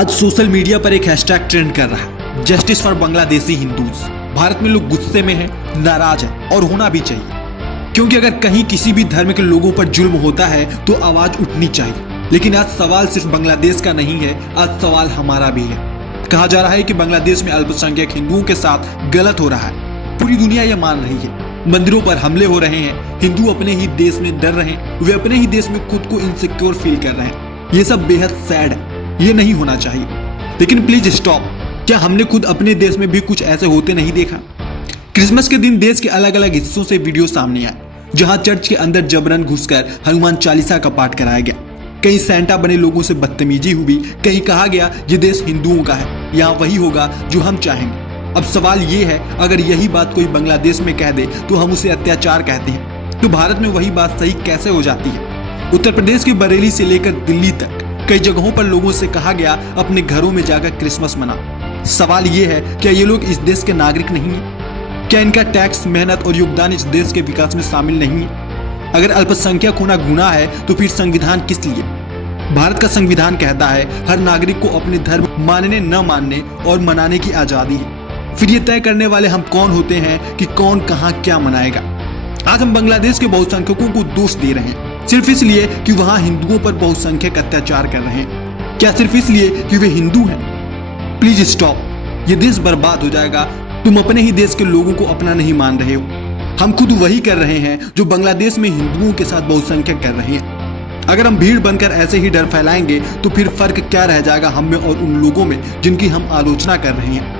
आज social media पर एक हैशटैग ट्रेंड कर रहा है, justice for Bangladeshi Hindus. Bharat में लोग गुस्से में हैं, नाराज हैं और होना भी चाहिए, क्योंकि अगर कहीं किसी भी धर्म के लोगों पर जुल्म होता है तो आवाज उठनी चाहिए। लेकिन आज सवाल सिर्फ बांग्लादेश का नहीं है, आज सवाल हमारा भी है। कहा जा रहा है कि बांग्लादेश में अल्पसंख्यक हिंदुओं के साथ गलत हो रहा है। पूरी दुनिया यह मान रही है। मंदिरों पर हमले हो रहे हैं, हिंदू अपने ही देश में डर रहे हैं, वे अपने ही देश में खुद को इनसिक्योर फील कर रहे हैं। ये सब बेहद सैड है, ये नहीं होना चाहिए। लेकिन प्लीज स्टॉप। क्या हमने खुद अपने देश में भी कुछ ऐसे होते नहीं देखा? क्रिसमस के दिन देश के अलग अलग हिस्सों से वीडियो सामने आए, जहां चर्च के अंदर जबरन घुसकर हनुमान चालीसा का पाठ कराया गया। कहीं सैंटा बने लोगों से बदतमीजी हुई, कहीं कहा गया ये देश हिंदुओं का है, यहाँ वही होगा जो हम चाहेंगे। अब सवाल ये है, अगर यही बात कोई बांग्लादेश में कह दे तो हम उसे अत्याचार कहते हैं, तो भारत में वही बात सही कैसे हो जाती है? उत्तर प्रदेश के बरेली से लेकर दिल्ली तक कई जगहों पर लोगों से कहा गया अपने घरों में जाकर क्रिसमस मनाओ। सवाल ये है, क्या ये लोग इस देश के नागरिक नहीं है? क्या इनका टैक्स, मेहनत और योगदान इस देश के विकास में शामिल नहीं है? अगर अल्पसंख्यक होना गुनाह है तो फिर संविधान किस लिए? भारत का संविधान कहता है हर नागरिक को अपने धर्म मानने, न मानने और मनाने की आजादी है। फिर ये तय करने वाले हम कौन होते हैं कि कौन कहां क्या मनाएगा? आज हम बांग्लादेश के बहुसंख्यकों को दोष दे रहे हैं सिर्फ इसलिए कि वहां हिंदुओं पर बहुसंख्यक अत्याचार कर रहे हैं। क्या सिर्फ इसलिए कि वे हिंदू हैं? Please stop. ये देश बर्बाद हो जाएगा। तुम अपने ही देश के लोगों को अपना नहीं मान रहे हो। हम खुद वही कर रहे हैं जो बांग्लादेश में हिंदुओं के साथ बहुसंख्यक कर रहे हैं। अगर हम भीड़ बनकर ऐसे ही डर फैलाएंगे तो फिर फर्क क्या रह जाएगा हम में और उन लोगों में जिनकी हम आलोचना कर रहे हैं?